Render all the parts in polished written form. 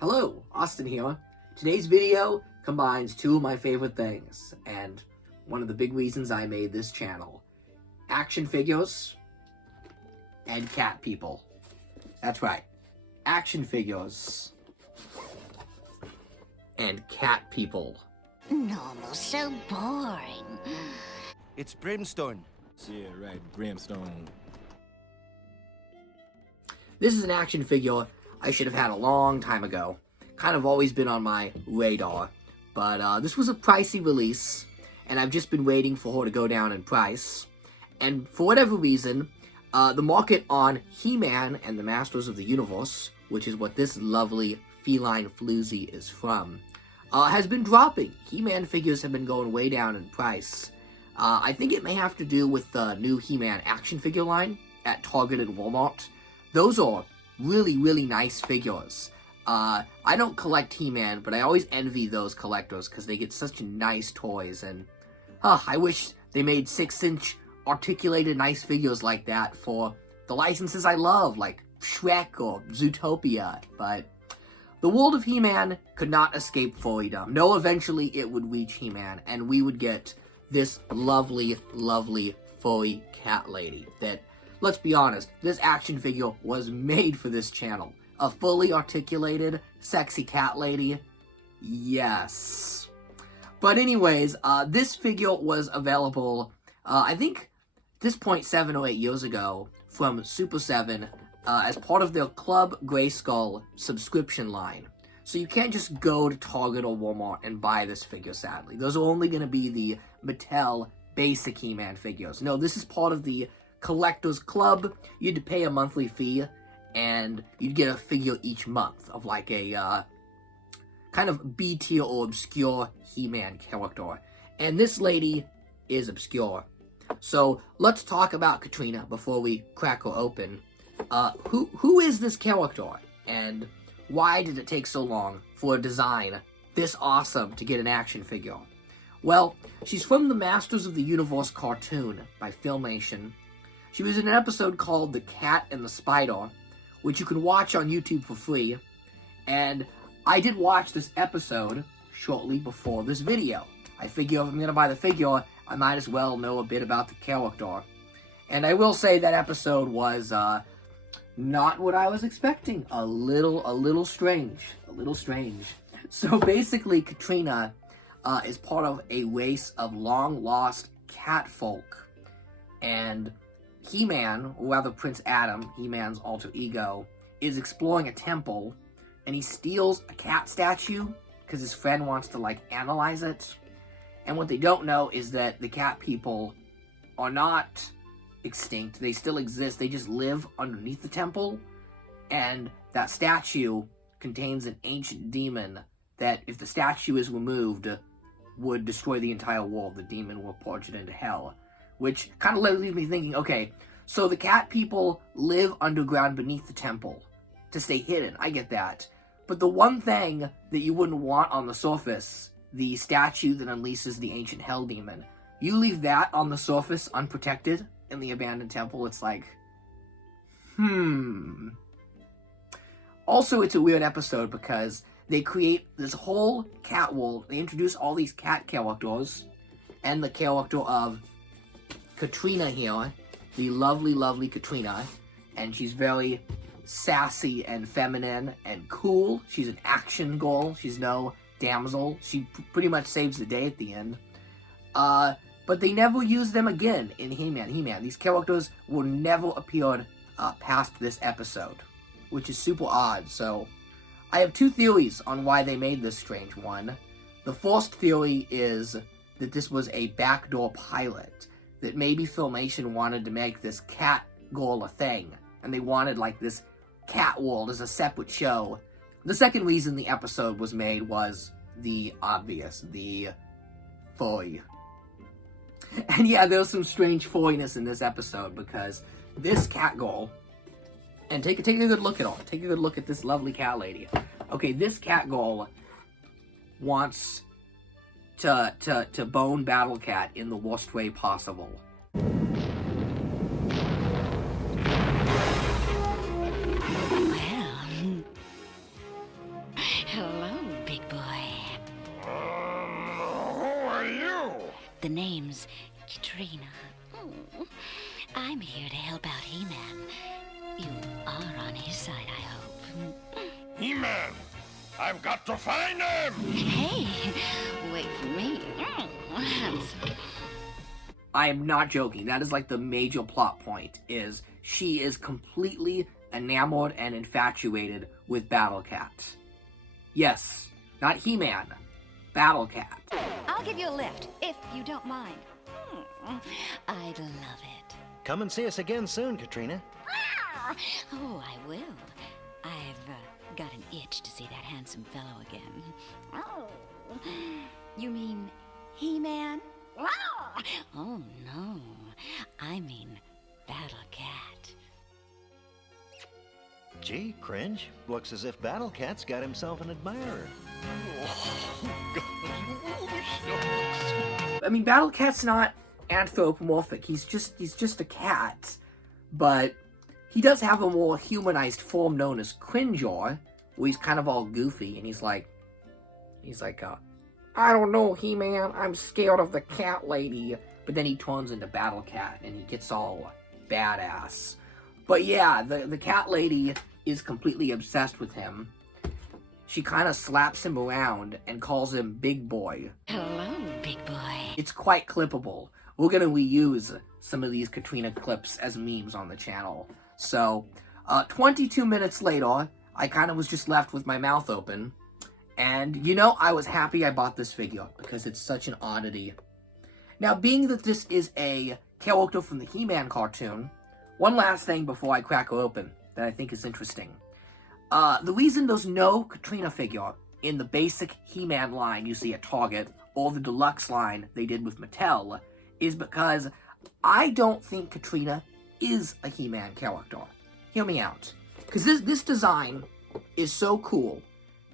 Hello, Austin here. Today's video combines two of my favorite things, and one of the big reasons I made this channel. Action figures and cat people. That's right, action figures and cat people. Normal, so boring. It's Brimstone. Yeah, right, Brimstone. This is an action figure I should have had a long time ago. Kind of always been on my radar. But this was a pricey release, and I've just been waiting for her to go down in price. And for whatever reason, the market on He-Man and the Masters of the Universe, which is what this lovely feline floozy is from, has been dropping. He-Man figures have been going way down in price. I think it may have to do with the new He-Man action figure line at Target and Walmart. Those are really, really nice figures. I don't collect He-Man, but I always envy those collectors because they get such nice toys, and I wish they made 6-inch articulated nice figures like that for the licenses I love, like Shrek or Zootopia, but the world of He-Man could not escape furrydom. No, eventually it would reach He-Man, and we would get this lovely, lovely furry cat lady that, let's be honest, this action figure was made for this channel. A fully articulated, sexy cat lady? Yes. But anyways, this figure was available, I think, at this point 7 or 8 years ago, from Super 7, as part of their Club Grayskull subscription line. So you can't just go to Target or Walmart and buy this figure, sadly. Those are only going to be the Mattel basic He-Man figures. No, this is part of the Collectors Club. You had to pay a monthly fee, and you'd get a figure each month of like a kind of B-tier or obscure He-Man character. And this lady is obscure. So let's talk about Kittrina before we crack her open. Who is this character, and why did it take so long for a design this awesome to get an action figure? Well, she's from the Masters of the Universe cartoon by Filmation. She was in an episode called The Cat and the Spider, which you can watch on YouTube for free, and I did watch this episode shortly before this video. I figure if I'm going to buy the figure, I might as well know a bit about the character. And I will say that episode was, not what I was expecting. A little strange. So basically, Kittrina is part of a race of long-lost cat folk. And He-Man, or rather Prince Adam, He-Man's alter ego, is exploring a temple, and he steals a cat statue because his friend wants to, like, analyze it. And what they don't know is that the cat people are not extinct. They still exist. They just live underneath the temple, and that statue contains an ancient demon that, if the statue is removed, would destroy the entire world. The demon will plunge it into hell, which kind of leaves me thinking, okay, so the cat people live underground beneath the temple to stay hidden. I get that. But the one thing that you wouldn't want on the surface, the statue that unleashes the ancient hell demon, you leave that on the surface unprotected in the abandoned temple. It's like, Also, it's a weird episode because they create this whole cat world. They introduce all these cat characters, and the character of Kittrina here, the lovely, lovely Kittrina, and she's very sassy and feminine and cool. She's an action girl. She's no damsel. She pretty much saves the day at the end. But they never use them again in He-Man. These characters will never appear past this episode, which is super odd. So I have two theories on why they made this strange one. The first theory is that this was a backdoor pilot, that maybe Filmation wanted to make this cat girl a thing, and they wanted like this cat world as a separate show. The second reason the episode was made was the obvious, the furry. And yeah, there's some strange furriness in this episode, because this cat girl, and take a good look at her. Take a good look at this lovely cat lady. Okay, this cat girl wants to bone Battle Cat in the worst way possible. Well, Hello, big boy. Who are you? The name's Kittrina. I'm here to help out He-Man. You are on his side, I hope. He-Man! I've got to find him! Hey, wait for me. Handsome. I am not joking. That is like the major plot point, is she is completely enamored and infatuated with Battle Cat. Yes, not He-Man. Battle Cat. I'll give you a lift, if you don't mind. I'd love it. Come and see us again soon, Kittrina. Oh, I will. I've got an itch to see that handsome fellow again. Oh. You mean He-Man? Oh, no. I mean Battle Cat. Gee, cringe. Looks as if Battle Cat's got himself an admirer. I mean, Battle Cat's not anthropomorphic. He's just a cat. But he does have a more humanized form known as Cringer, where he's kind of all goofy, and he's like, I don't know, He-Man, I'm scared of the cat lady. But then he turns into Battle Cat, and he gets all badass. But yeah, the cat lady is completely obsessed with him. She kind of slaps him around and calls him Big Boy. Hello, big boy. It's quite clippable. We're gonna reuse some of these Kittrina clips as memes on the channel. So, 22 minutes later, I kind of was just left with my mouth open. And, you know, I was happy I bought this figure, because it's such an oddity. Now, being that this is a character from the He-Man cartoon, one last thing before I crack her open that I think is interesting. The reason there's no Kittrina figure in the basic He-Man line you see at Target, or the deluxe line they did with Mattel, is because I don't think Kittrina is a He-Man character. Hear me out. Because this design is so cool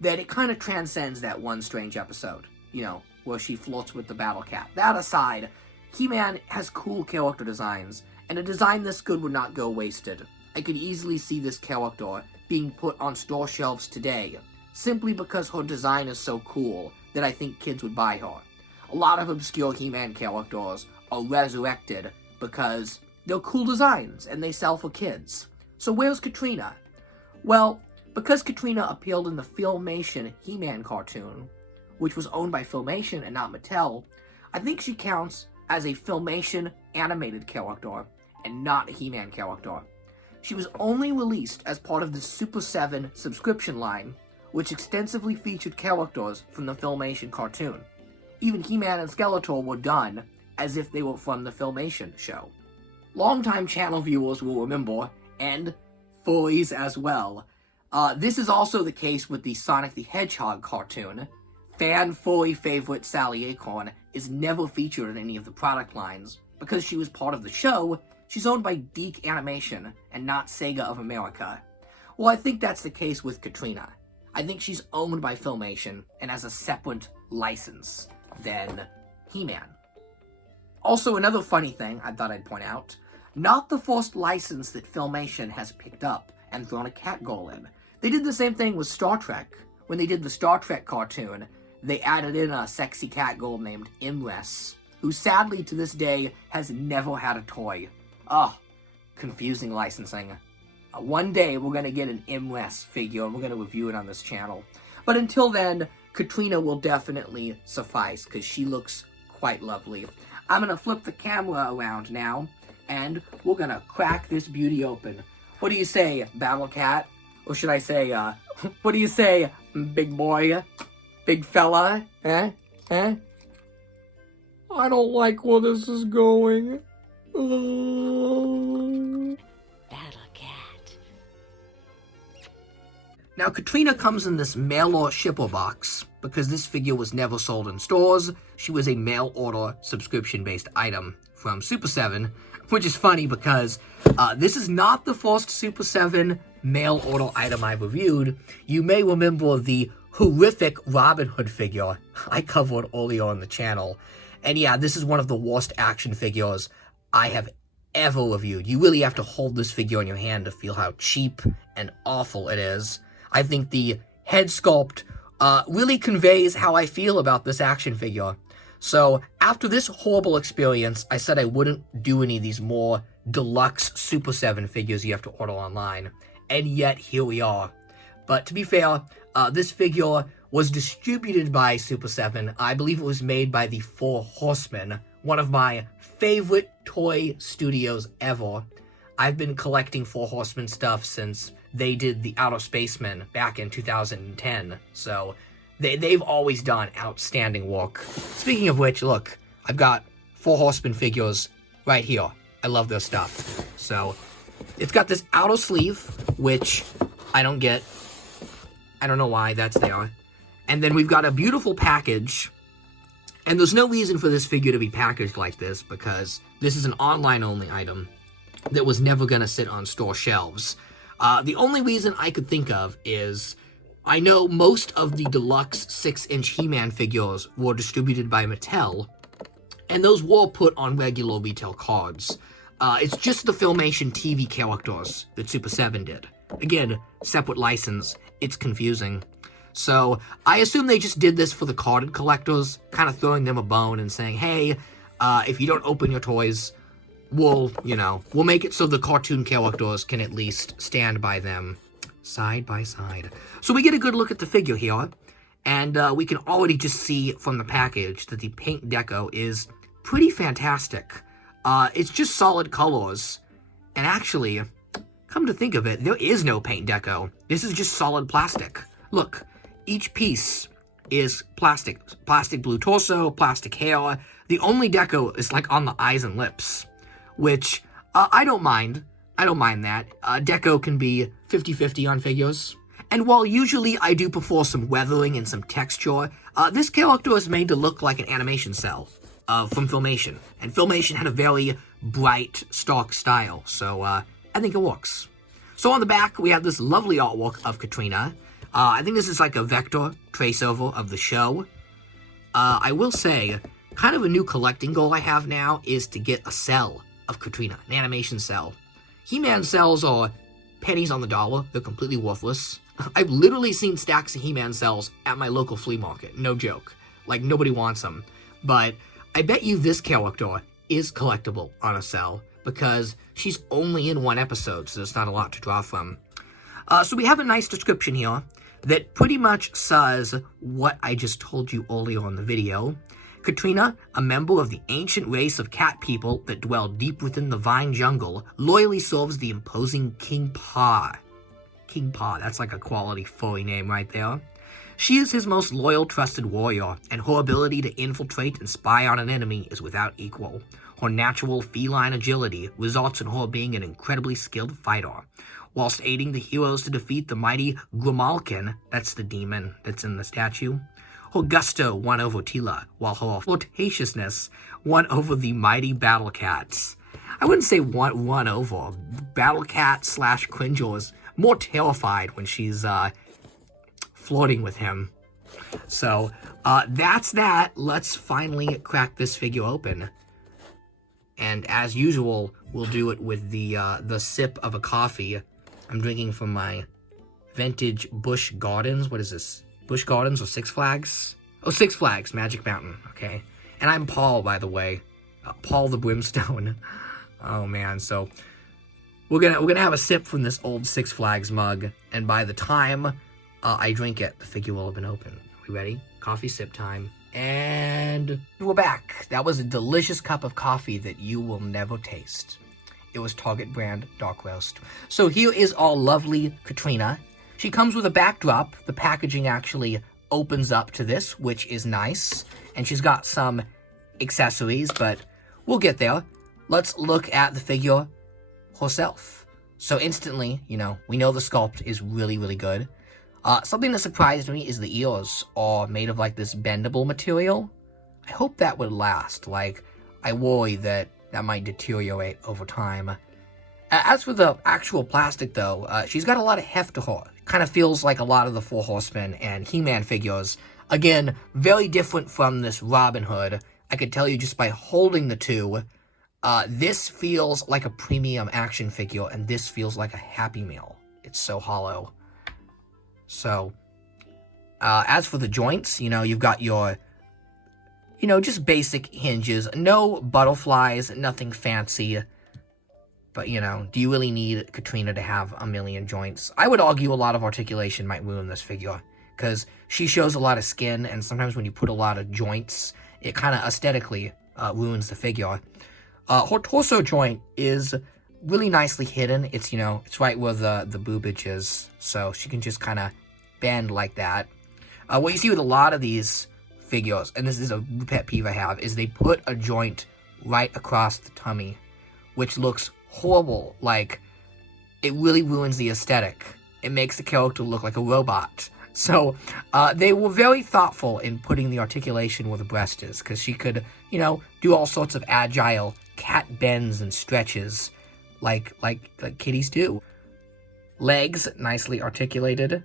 that it kind of transcends that one strange episode, you know, where she flirts with the Battle Cat. That aside, He-Man has cool character designs, and a design this good would not go wasted. I could easily see this character being put on store shelves today, simply because her design is so cool that I think kids would buy her. A lot of obscure He-Man characters are resurrected because they're cool designs and they sell for kids. So where's Kittrina? Well, because Kittrina appeared in the Filmation He-Man cartoon, which was owned by Filmation and not Mattel, I think she counts as a Filmation animated character and not a He-Man character. She was only released as part of the Super 7 subscription line, which extensively featured characters from the Filmation cartoon. Even He-Man and Skeletor were done as if they were from the Filmation show. Longtime channel viewers will remember, and furries as well. This is also the case with the Sonic the Hedgehog cartoon. Fan furry favorite Sally Acorn is never featured in any of the product lines. Because she was part of the show, she's owned by Deke Animation and not Sega of America. Well, I think that's the case with Kittrina. I think she's owned by Filmation and has a separate license than He-Man. Also, another funny thing I thought I'd point out, not the first license that Filmation has picked up and thrown a catgirl in. They did the same thing with Star Trek. When they did the Star Trek cartoon, they added in a sexy catgirl named Imress, who sadly to this day has never had a toy. Confusing licensing. One day we're going to get an Imress figure and we're going to review it on this channel. But until then, Kittrina will definitely suffice because she looks quite lovely. I'm going to flip the camera around now and we're going to crack this beauty open. What do you say, Battle Cat? Or should I say, what do you say, big boy? Big fella? Eh? I don't like where this is going. Battle Cat. Now, Kittrina comes in this mail-order shipper box. Because this figure was never sold in stores, she was a mail-order subscription-based item from Super 7, which is funny because this is not the first Super 7 mail-order item I've reviewed. You may remember the horrific Robin Hood figure I covered earlier on the channel. And yeah, this is one of the worst action figures I have ever reviewed. You really have to hold this figure in your hand to feel how cheap and awful it is. I think the head sculpt really conveys how I feel about this action figure. So, after this horrible experience, I said I wouldn't do any of these more deluxe Super 7 figures you have to order online. And yet, here we are. But to be fair, this figure was distributed by Super 7. I believe it was made by the Four Horsemen, one of my favorite toy studios ever. I've been collecting Four Horsemen stuff since they did the Outer Spacemen back in 2010, so they've always done outstanding work. Speaking of which, look, I've got Four Horsemen figures right here. I love their stuff. So, it's got this outer sleeve, which I don't get. I don't know why that's there. And then we've got a beautiful package. And there's no reason for this figure to be packaged like this, because this is an online-only item that was never going to sit on store shelves. The only reason I could think of is, I know most of the deluxe 6-inch He-Man figures were distributed by Mattel, and those were put on regular retail cards. It's just the Filmation TV characters that Super 7 did. Again, separate license, it's confusing. So, I assume they just did this for the carded collectors, kind of throwing them a bone and saying, hey, if you don't open your toys, we'll make it so the cartoon characters can at least stand by them side by side. So we get a good look at the figure here, and we can already just see from the package that the paint deco is pretty fantastic. It's just solid colors, and actually, come to think of it, there is no paint deco. This is just solid plastic. Look, each piece is plastic. Plastic blue torso, plastic hair. The only deco is like on the eyes and lips, which I don't mind. I don't mind that. Deco can be 50-50 on figures. And while usually I do prefer some weathering and some texture, this character is made to look like an animation cell from Filmation. And Filmation had a very bright, stark style, so I think it works. So on the back, we have this lovely artwork of Kittrina. I think this is like a vector traceover of the show. I will say, kind of a new collecting goal I have now is to get a cell of Kittrina, an animation cell. He-Man cells are pennies on the dollar. They're completely worthless. I've literally seen stacks of He-Man cells at my local flea market. No joke. Like, nobody wants them. But I bet you this character is collectible on a cell, because she's only in one episode, so there's not a lot to draw from. So we have a nice description here that pretty much says what I just told you earlier in the video. Kittrina, a member of the ancient race of cat people that dwell deep within the vine jungle, loyally serves the imposing King Pa. King Pa, that's like a quality furry name right there. She is his most loyal, trusted warrior, and her ability to infiltrate and spy on an enemy is without equal. Her natural feline agility results in her being an incredibly skilled fighter, whilst aiding the heroes to defeat the mighty Grimalkin, that's the demon that's in the statue. Her gusto won over Tila, while her flirtatiousness won over the mighty Battle Cats. I wouldn't say won over. Battle Cat / Cringer is more terrified when she's flirting with him. So, that's that. Let's finally crack this figure open. And as usual, we'll do it with the sip of a coffee I'm drinking from my vintage Busch Gardens. What is this? Busch Gardens or Six Flags? Oh, Six Flags, Magic Mountain, okay. And I'm Paul, by the way. Paul the Brimstone. Oh, man, so we're gonna have a sip from this old Six Flags mug, and by the time I drink it, the figure will have been open. Are we ready? Coffee sip time. And we're back. That was a delicious cup of coffee that you will never taste. It was Target brand dark roast. So here is our lovely Kittrina. She comes with a backdrop. The packaging actually opens up to this, which is nice. And she's got some accessories, but we'll get there. Let's look at the figure herself. So instantly, we know the sculpt is really, really good. Something that surprised me is the ears are made of like this bendable material. I hope that would last. Like, I worry that might deteriorate over time. As for the actual plastic, though, she's got a lot of heft to her. Kind of feels like a lot of the Four Horsemen and He-Man figures. Again, very different from this Robin Hood. I could tell you just by holding the two, this feels like a premium action figure, and this feels like a Happy Meal. It's so hollow. So, As for the joints, you know, you've got your, you know, just basic hinges. No butterflies, nothing fancy. But, you know, do you really need Kittrina to have a million joints? I would argue a lot of articulation might ruin this figure, because she shows a lot of skin, and sometimes when you put a lot of joints, it kind of aesthetically ruins the figure. Her torso joint is really nicely hidden. It's, you know, it's right where the boobage is, so she can just kind of bend like that. What you see with a lot of these figures, and this is a pet peeve I have, is they put a joint right across the tummy, which looks horrible. Like, it really ruins the aesthetic. It makes the character look like a robot. So, they were very thoughtful in putting the articulation where the breast is, because she could, you know, do all sorts of agile cat bends and stretches like kitties do. Legs, nicely articulated.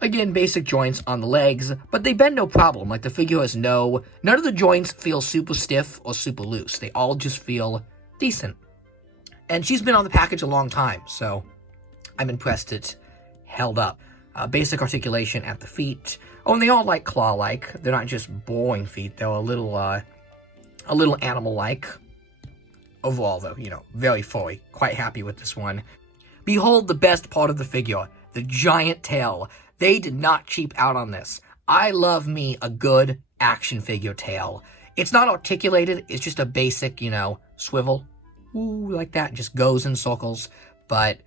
Again, basic joints on the legs, but they bend no problem. Like, the figure has none of the joints feel super stiff or super loose. They all just feel decent. And she's been on the package a long time, so I'm impressed it held up. Basic articulation at the feet. Oh, and they all like claw-like. They're not just boring feet. They're a little animal-like. Overall, though, you know, very furry. Quite happy with this one. Behold the best part of the figure, the giant tail. They did not cheap out on this. I love me a good action figure tail. It's not articulated, it's just a basic, you know, swivel. Ooh, like that, just goes in circles. But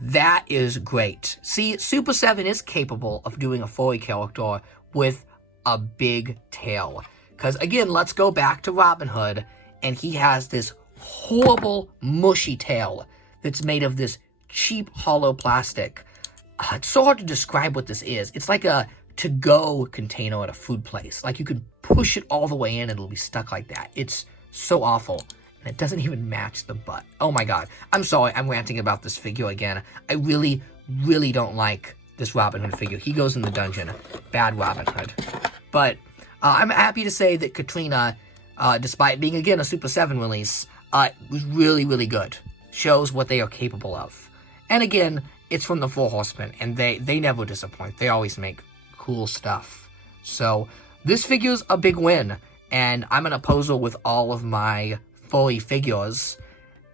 that is great. See, Super 7 is capable of doing a furry character with a big tail. Because, again, let's go back to Robin Hood, and he has this horrible, mushy tail that's made of this cheap, hollow plastic. It's so hard to describe what this is. It's like a to-go container at a food place. Like, you could push it all the way in and it'll be stuck like that. It's so awful. And it doesn't even match the butt. Oh my god. I'm sorry, I'm ranting about this figure again. I really, really don't like this Robin Hood figure. He goes in the dungeon. Bad Robin Hood. But I'm happy to say that Kittrina, despite being, again, a Super 7 release, was really, really good. Shows what they are capable of. And again, it's from the Four Horsemen, and they never disappoint. They always make cool stuff. So, this figure's a big win, and I'm gonna pose her with all of my furry figures,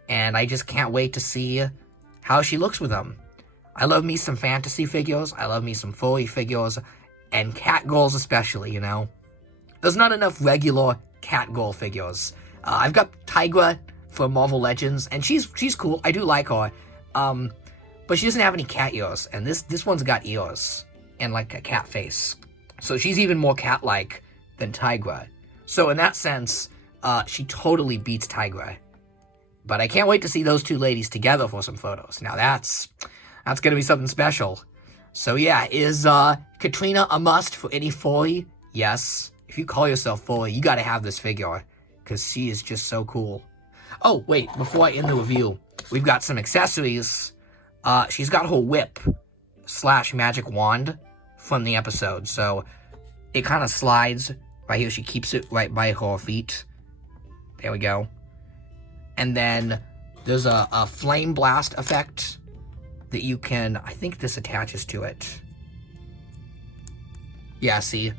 and I just can't wait to see how she looks with them. I love me some fantasy figures, I love me some furry figures, and cat girls especially, you know. There's not enough regular cat girl figures. I've got Tigra from Marvel Legends, and she's cool. I do like her. But she doesn't have any cat ears, and this one's got ears and like a cat face. So she's even more cat-like than Tigra. So in that sense, she totally beats Tigra. But I can't wait to see those two ladies together for some photos. Now that's gonna be something special. So yeah, is Kittrina a must for any furry? Yes. If you call yourself furry, you gotta have this figure, because she is just so cool. Oh, wait, before I end the review, we've got some accessories. She's got her whip / magic wand from the episode, so it kind of slides right here. She keeps it right by her feet. There we go. And then there's a flame blast effect that you can, I think this attaches to it. Yeah, see?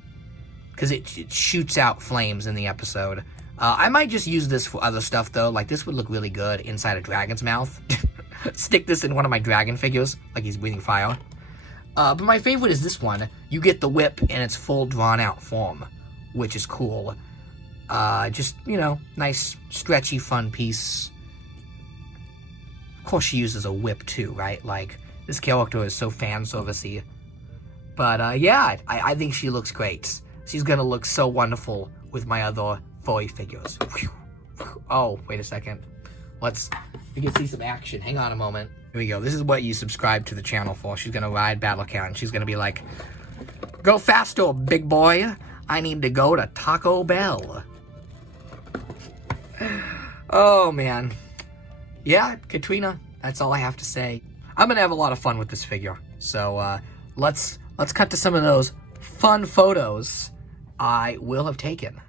Because it shoots out flames in the episode. I might just use this for other stuff, though. Like, this would look really good inside a dragon's mouth. Stick this in one of my dragon figures, like he's breathing fire. But my favorite is this one. You get the whip in its full drawn-out form, which is cool. Just, you know, nice, stretchy, fun piece. Of course, she uses a whip, too, right? Like, this character is so fan-servicey. But, yeah, I think she looks great. She's gonna look so wonderful with my other furry figures. Oh, wait a second. We can see some action. Hang on a moment. Here we go. This is what you subscribe to the channel for. She's gonna ride Battle Cat, and she's gonna be like, "Go faster, big boy. I need to go to Taco Bell." Oh, man. Yeah, Kittrina. That's all I have to say. I'm gonna have a lot of fun with this figure. So, let's cut to some of those fun photos I will have taken.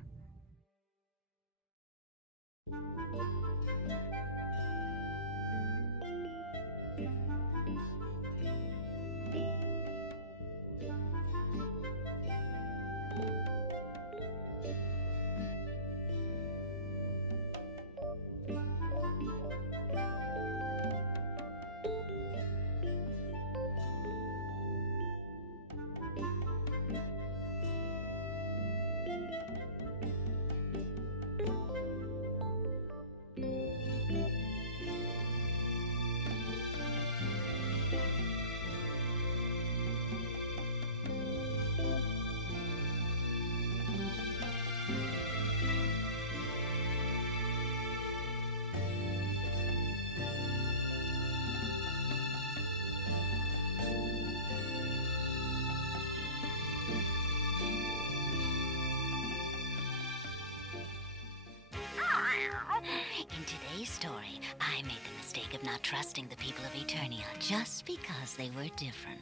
story. I made the mistake of not trusting the people of Eternia just because they were different.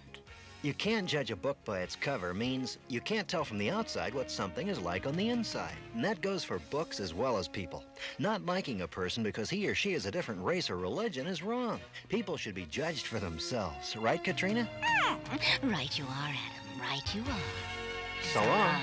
You can't judge a book by its cover means you can't tell from the outside what something is like on the inside. And that goes for books as well as people. Not liking a person because he or she is a different race or religion is wrong. People should be judged for themselves. Right, Kittrina? Right you are, Adam. Right you are. So long.